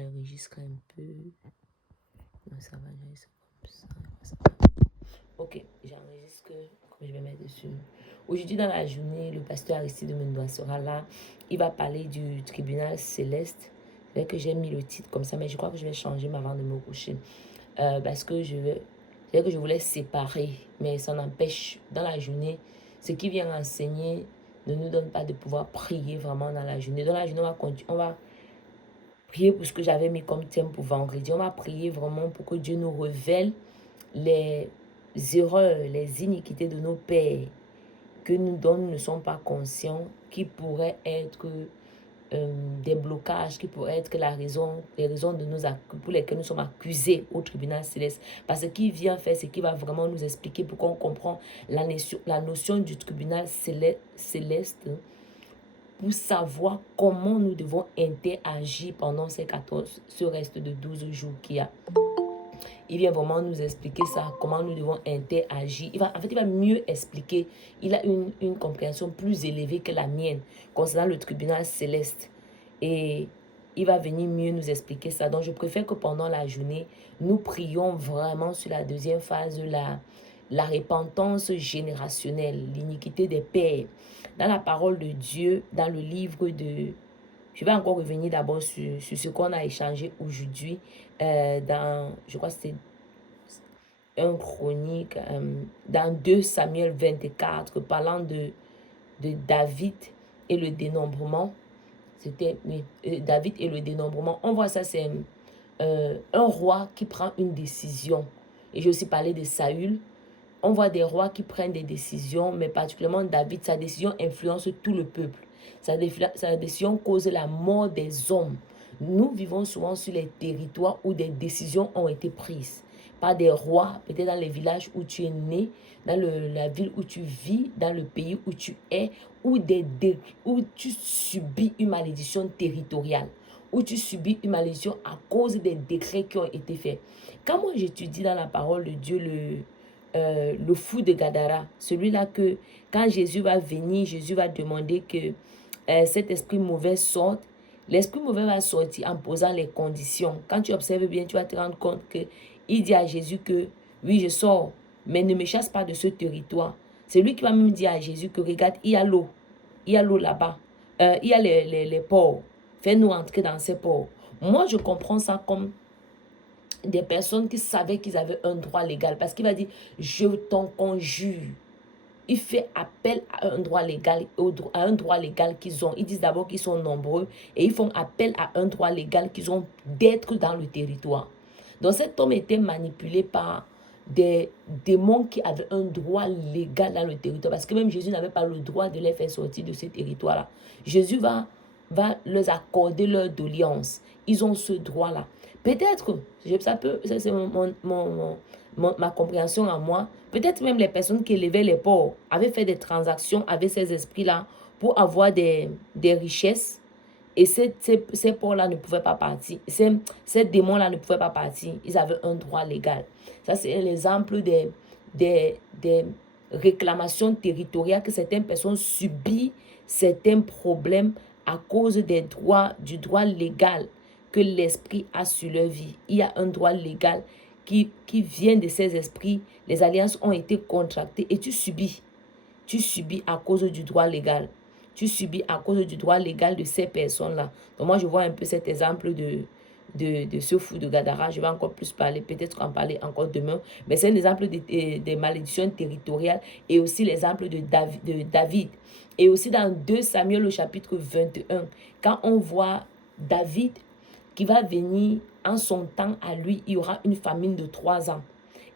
j'enregistre un peu. Non, ça va, j'enregistre comme ça. Ok, j'enregistre. Je vais mettre dessus. Aujourd'hui, dans la journée, le pasteur Aristide Mendoa sera là. Il va parler du tribunal céleste. C'est que j'ai mis le titre comme ça, mais je crois que je vais changer avant de me coucher. Parce que je voulais séparer, mais ça n'empêche, dans la journée, ce qui vient enseigner ne nous donne pas de pouvoir prier vraiment dans la journée. Dans la journée, on va prier pour ce que j'avais mis comme thème pour vendredi. On va prier vraiment pour que Dieu nous révèle les erreurs, les iniquités de nos pères dont nous ne sommes pas conscients, qui pourraient être des blocages, qui pourraient être les raisons pour lesquelles nous sommes accusés au tribunal céleste. Parce qu'il vient faire ce qui va vraiment nous expliquer pourquoi on comprend la notion du tribunal céleste pour savoir comment nous devons interagir pendant ce reste de 12 jours qu'il y a. Il vient vraiment nous expliquer ça, comment nous devons interagir. Il va mieux expliquer. Il a une compréhension plus élevée que la mienne concernant le tribunal céleste. Et il va venir mieux nous expliquer ça. Donc, je préfère que pendant la journée, nous prions vraiment sur la deuxième phase, la repentance générationnelle, l'iniquité des pères. Dans la parole de Dieu, dans le livre de... Je vais encore revenir d'abord sur ce qu'on a échangé aujourd'hui je crois que c'était un chronique, dans 2 Samuel 24, parlant de David et le dénombrement. C'était David et le dénombrement. On voit ça, c'est un roi qui prend une décision. Et j'ai aussi parlé de Saül. On voit des rois qui prennent des décisions, mais particulièrement David, sa décision influence tout le peuple. Sa décision cause la mort des hommes. Nous vivons souvent sur les territoires où des décisions ont été prises par des rois, peut-être dans les villages où tu es né, dans la ville où tu vis, dans le pays où tu es, où tu subis une malédiction territoriale, où tu subis une malédiction à cause des décrets qui ont été faits. Quand moi j'étudie dans la parole de Dieu le fou de Gadara, celui-là que quand Jésus va venir, Jésus va demander que cet esprit mauvais sorte. L'esprit mauvais va sortir en posant les conditions. Quand tu observes bien, tu vas te rendre compte qu'il dit à Jésus que oui, je sors, mais ne me chasse pas de ce territoire. C'est lui qui va même dire à Jésus que regarde, il y a l'eau là-bas, il y a les ports. Fais-nous entrer dans ces ports. Moi, je comprends ça comme des personnes qui savaient qu'ils avaient un droit légal. Parce qu'il va dire, je t'en conjure. Il fait appel à un droit légal, qu'ils ont. Ils disent d'abord qu'ils sont nombreux et ils font appel à un droit légal qu'ils ont d'être dans le territoire. Donc cet homme était manipulé par des démons qui avaient un droit légal dans le territoire. Parce que même Jésus n'avait pas le droit de les faire sortir de ce territoire-là. Jésus va leur accorder leur doléance. Ils ont ce droit-là. Peut-être, ça c'est ma compréhension à moi, peut-être même les personnes qui élevaient les pauvres avaient fait des transactions avec ces esprits-là pour avoir des richesses. Et ces pauvres-là ne pouvaient pas partir. Ces démons-là ne pouvaient pas partir. Ils avaient un droit légal. Ça, c'est un exemple des réclamations territoriales que certaines personnes subissent certains problèmes à cause du droit légal que l'esprit a sur leur vie. Il y a un droit légal qui vient de ces esprits. Les alliances ont été contractées et tu subis. Tu subis à cause du droit légal. Tu subis à cause du droit légal de ces personnes-là. Donc moi, je vois un peu cet exemple de ce fou de Gadara. Je vais encore plus parler, peut-être en parler encore demain. Mais c'est un exemple des malédictions territoriales et aussi l'exemple de David. Et aussi dans 2 Samuel au chapitre 21, quand on voit David qui va venir en son temps à lui, il y aura une famine de 3 ans.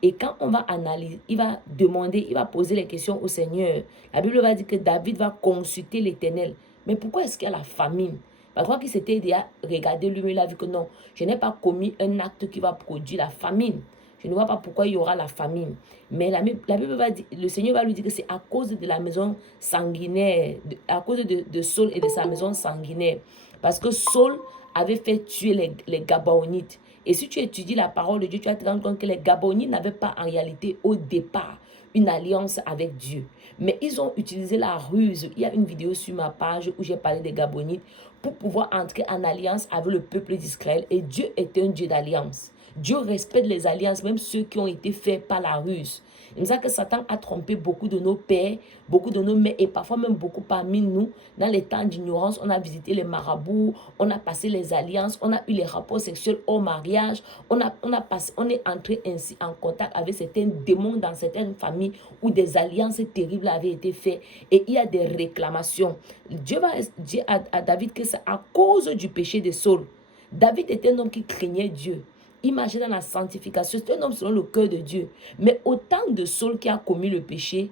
Et quand on va analyser, il va poser les questions au Seigneur. La Bible va dire que David va consulter l'Éternel. Mais pourquoi est-ce qu'il y a la famine? Je crois qu'il s'était déjà regardé lui-même, il a vu que non, je n'ai pas commis un acte qui va produire la famine. Je ne vois pas pourquoi il y aura la famine. Mais la Bible va dire, le Seigneur va lui dire que c'est à cause de la maison sanguinaire, à cause de Saul et de sa maison sanguinaire. Parce que Saul avait fait tuer les Gabaonites. Et si tu étudies la parole de Dieu, tu vas te rendre compte que les Gabaonites n'avaient pas en réalité au départ une alliance avec Dieu. Mais ils ont utilisé la ruse. Il y a une vidéo sur ma page où j'ai parlé des Gabonites pour pouvoir entrer en alliance avec le peuple d'Israël. Et Dieu est un Dieu d'alliance. Dieu respecte les alliances, même ceux qui ont été faits par la ruse. C'est pour ça que Satan a trompé beaucoup de nos pères, beaucoup de nos mères et parfois même beaucoup parmi nous. Dans les temps d'ignorance, on a visité les marabouts, on a passé les alliances, on a eu les rapports sexuels au mariage, on est entré ainsi en contact avec certains démons dans certaines familles où des alliances terribles avaient été faites et il y a des réclamations. Dieu va dire à David que c'est à cause du péché de Saul. David était un homme qui craignait Dieu. Il marchait dans la sanctification. C'est un homme selon le cœur de Dieu. Mais au temps de Saul qui a commis le péché,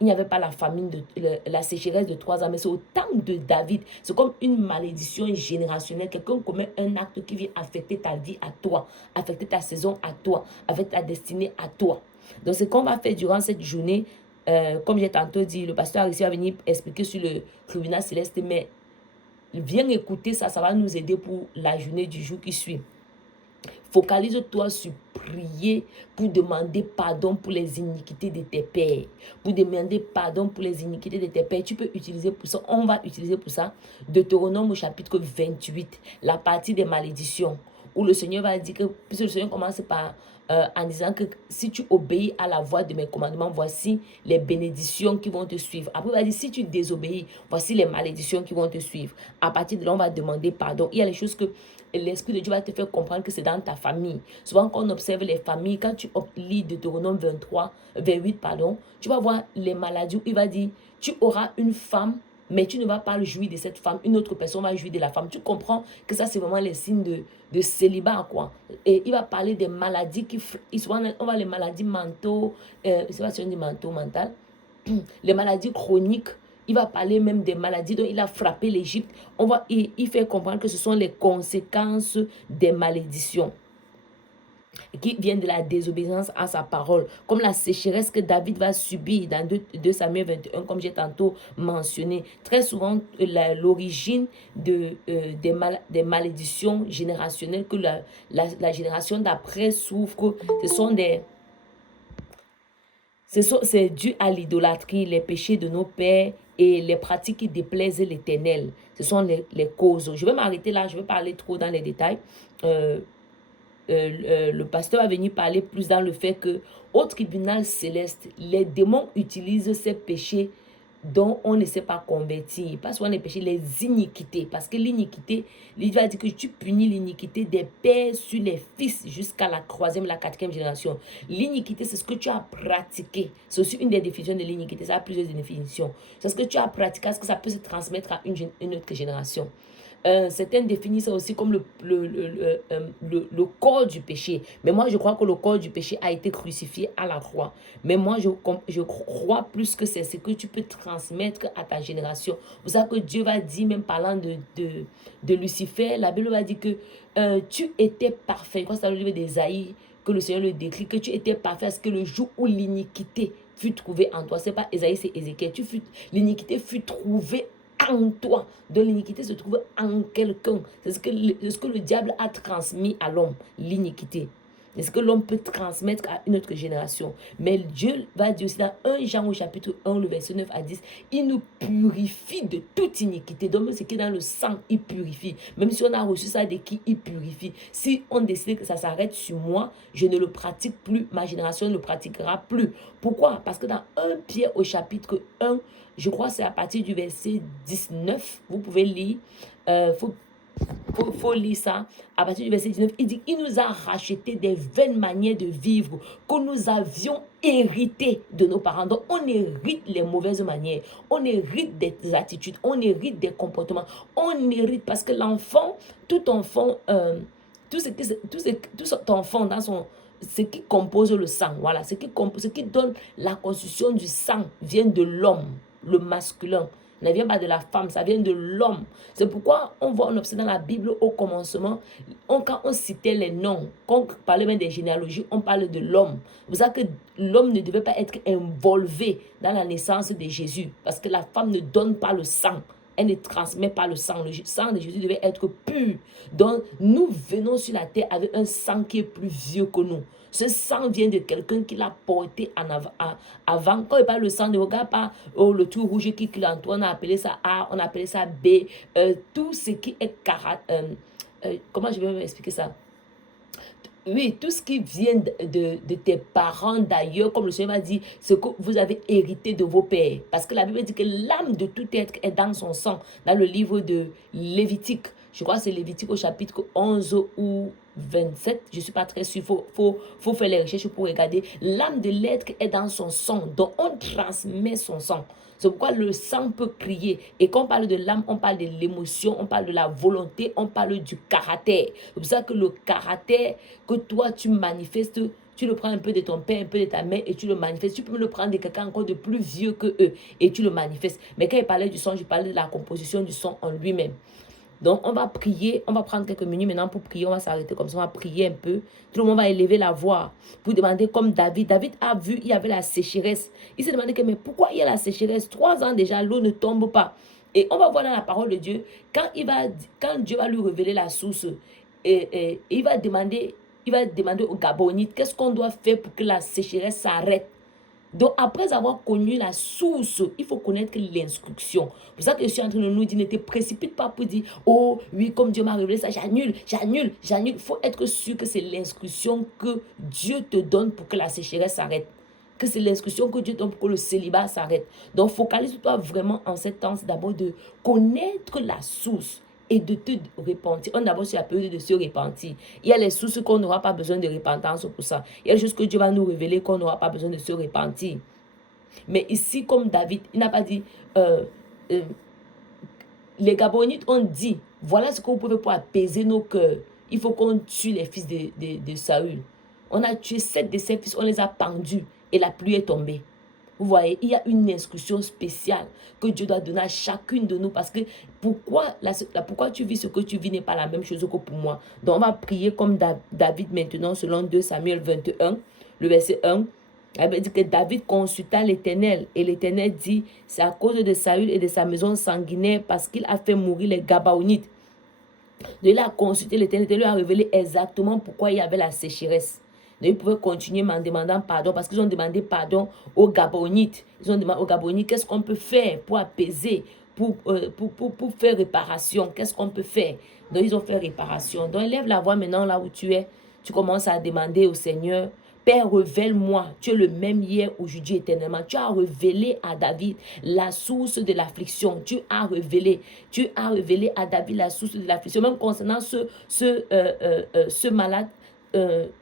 il n'y avait pas la famine, la sécheresse de 3 ans. Mais c'est au temps de David. C'est comme une malédiction générationnelle. Quelqu'un commet un acte qui vient affecter ta vie à toi, affecter ta saison à toi, affecter ta destinée à toi. Donc c'est ce qu'on va faire durant cette journée. Comme j'ai tantôt dit, le pasteur ici va venir expliquer sur le tribunal céleste. Mais viens écouter ça, ça va nous aider pour la journée du jour qui suit. Focalise-toi sur prier pour demander pardon pour les iniquités de tes pères. Pour demander pardon pour les iniquités de tes pères. Tu peux utiliser pour ça, on va utiliser pour ça Deutéronome au chapitre 28, la partie des malédictions. Où le Seigneur va dire que, puisque le Seigneur commence par en disant que si tu obéis à la voix de mes commandements, voici les bénédictions qui vont te suivre. Après, il va dire, si tu désobéis, voici les malédictions qui vont te suivre. À partir de là, on va demander pardon. Il y a les choses que l'Esprit de Dieu va te faire comprendre que c'est dans ta famille. Souvent, quand on observe les familles, quand tu lis Deutéronome 28, tu vas voir les maladies où il va dire, tu auras une femme, mais tu ne vas pas jouir de cette femme. Une autre personne va jouir de la femme. Tu comprends que ça, c'est vraiment les signes de célibat, quoi. Et il va parler des maladies on va les maladies mentaux, c'est pas si on dit mentales, les maladies chroniques. Il va parler même des maladies dont il a frappé l'Égypte. Il fait comprendre que ce sont les conséquences des malédictions qui viennent de la désobéissance à sa parole. Comme la sécheresse que David va subir dans 2 Samuel 21, comme j'ai tantôt mentionné. Très souvent, l'origine des malédictions générationnelles que la génération d'après souffre, c'est dû à l'idolâtrie, les péchés de nos pères et les pratiques qui déplaisent l'Éternel. Ce sont les causes. Je vais m'arrêter là, je vais parler trop dans les détails. Le pasteur va venir parler plus dans le fait que au tribunal céleste, les démons utilisent ces péchés dont on ne s'est pas converti. Pas souvent les péchés, les iniquités. Parce que l'iniquité, il va dire que tu punis l'iniquité des pères sur les fils jusqu'à la 3e, la 4e génération. L'iniquité, c'est ce que tu as pratiqué. C'est aussi une des définitions de l'iniquité. Ça a plusieurs définitions. C'est ce que tu as pratiqué, est-ce que ça peut se transmettre à une autre génération. Certains définissent ça aussi comme le corps du péché. Mais moi, je crois que le corps du péché a été crucifié à la croix. Mais moi, je crois plus que c'est ce que tu peux transmettre à ta génération. Vous savez que Dieu va dire, même parlant de Lucifer, la Bible va dire que tu étais parfait. Je crois que c'est dans le livre d'Ésaïe que le Seigneur le décrit, que tu étais parfait, parce que le jour où l'iniquité fut trouvée en toi, c'est pas Ésaïe, c'est Ézéchiel, l'iniquité fut trouvée en toi. De l'iniquité se trouve en quelqu'un. C'est ce que le diable a transmis à l'homme, l'iniquité. C'est ce que l'homme peut transmettre à une autre génération. Mais Dieu va dire aussi dans 1 Jean au chapitre 1, le verset 9 à 10, il nous purifie de toute iniquité. Donc, ce qui est dans le sang, il purifie. Même si on a reçu ça de qui, il purifie. Si on décide que ça s'arrête sur moi, je ne le pratique plus. Ma génération ne le pratiquera plus. Pourquoi? Parce que dans 1 Pierre au chapitre 1, je crois que c'est à partir du verset 19, vous pouvez lire, faut lire ça. À partir du verset 19, il dit, il nous a racheté des vaines manières de vivre que nous avions héritées de nos parents. Donc, on hérite les mauvaises manières, on hérite des attitudes, on hérite des comportements, on hérite parce que l'enfant, tout enfant dans son... Ce qui compose le sang, voilà, ce qui donne la constitution du sang vient de l'homme, le masculin. Ne vient pas de la femme, ça vient de l'homme. C'est pourquoi on observe dans la Bible au commencement, quand on citait les noms, quand on parlait même des généalogies, on parle de l'homme. Vous savez que l'homme ne devait pas être involvé dans la naissance de Jésus, parce que la femme ne donne pas le sang. elle ne transmet pas le sang. Le sang de Jésus devait être pur. Donc, nous venons sur la terre avec un sang qui est plus vieux que nous. Ce sang vient de quelqu'un qui l'a porté avant. Quand il parle de sang, ne regarde pas le tout rouge qui clignote. On a appelé ça A, on a appelé ça B. Tout ce qui est comment je vais m'expliquer ça? Oui, tout ce qui vient de tes parents d'ailleurs, comme le Seigneur m'a dit, ce que vous avez hérité de vos pères. Parce que la Bible dit que l'âme de tout être est dans son sang. Dans le livre de Lévitique, je crois que c'est Lévitique au chapitre 11 ou 27, je ne suis pas très sûr, faut faire les recherches pour regarder. L'âme de l'être est dans son sang, donc on transmet son sang. C'est pourquoi le sang peut crier. Et quand on parle de l'âme, on parle de l'émotion, on parle de la volonté, on parle du caractère. C'est pour ça que le caractère que toi tu manifestes, tu le prends un peu de ton père, un peu de ta mère et tu le manifestes. Tu peux le prendre de quelqu'un encore de plus vieux que eux et tu le manifestes. Mais quand il parlait du sang, je parlais de la composition du sang en lui-même. Donc, on va prier, on va prendre quelques minutes maintenant pour prier, on va s'arrêter comme ça, on va prier un peu. Tout le monde va élever la voix pour demander comme David. David a vu, il y avait la sécheresse. Il s'est demandé que, mais pourquoi il y a la sécheresse? 3 ans déjà, l'eau ne tombe pas. Et on va voir dans la parole de Dieu, quand Dieu va lui révéler la source, et il va demander aux Gabonites, qu'est-ce qu'on doit faire pour que la sécheresse s'arrête? Donc, après avoir connu la source, il faut connaître l'instruction. C'est pour ça que je suis en train de nous dire, ne te précipite pas pour dire, oh oui, comme Dieu m'a révélé ça, j'annule. Il faut être sûr que c'est l'instruction que Dieu te donne pour que la sécheresse s'arrête. Que c'est l'instruction que Dieu te donne pour que le célibat s'arrête. Donc, focalise-toi vraiment en cette temps d'abord de connaître la source et de te repentir. On est d'abord sur la période de se repentir. Il y a les sources qu'on n'aura pas besoin de repentance pour ça. Il y a des choses que Dieu va nous révéler qu'on n'aura pas besoin de se repentir. Mais ici, comme David, il n'a pas dit... les Gabonites ont dit, voilà ce que vous pouvez pour apaiser nos cœurs. Il faut qu'on tue les fils de Saül. On a tué 7 de ses fils, on les a pendus et la pluie est tombée. Vous voyez, il y a une instruction spéciale que Dieu doit donner à chacune de nous parce que pourquoi tu vis ce que tu vis n'est pas la même chose que pour moi. Donc on va prier comme David maintenant selon 2 Samuel 21, le verset 1. Elle veut dire que David consulta l'Éternel et l'Éternel dit, c'est à cause de Saül et de sa maison sanguinaire parce qu'il a fait mourir les Gabaonites. Il a consulté l'Éternel, l'Éternel lui a révélé exactement pourquoi il y avait la sécheresse. Ils pouvaient continuer en demandant pardon parce qu'ils ont demandé pardon aux Gabonites. Ils ont demandé aux Gabonites qu'est-ce qu'on peut faire pour apaiser, pour faire réparation. Qu'est-ce qu'on peut faire? Donc, ils ont fait réparation. Donc, élève la voix maintenant là où tu es. Tu commences à demander au Seigneur, Père, révèle-moi. Tu es le même hier, aujourd'hui, éternellement. Tu as révélé à David la source de l'affliction. Tu as révélé à David la source de l'affliction. Même concernant ce malade,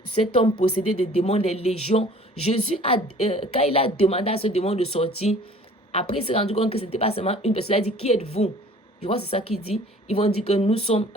cet homme possédé de démons, des légions, Jésus, quand il a demandé à ce démon de sortir, après il s'est rendu compte que ce n'était pas seulement une personne. Il a dit, qui êtes-vous? Je crois que c'est ça qu'il dit. Ils vont dire que nous sommes...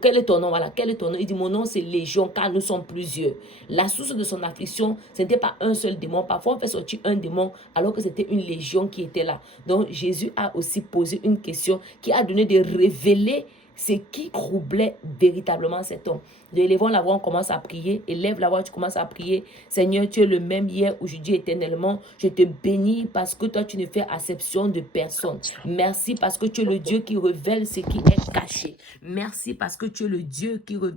quel est ton nom? Voilà, quel est ton nom? Il dit, mon nom c'est Légion, car nous sommes plusieurs. La source de son affliction, ce n'était pas un seul démon. Parfois, on fait sortir un démon, alors que c'était une légion qui était là. Donc, Jésus a aussi posé une question qui a donné de révéler ce qui troublait véritablement cet homme. Donc, élevons la voix, on commence à prier. Élève la voix, tu commences à prier. Seigneur, tu es le même hier, aujourd'hui, éternellement. Je te bénis parce que toi, tu ne fais acception de personne. Merci parce que tu es le Dieu qui révèle ce qui est caché. Merci parce que tu es le Dieu qui révèle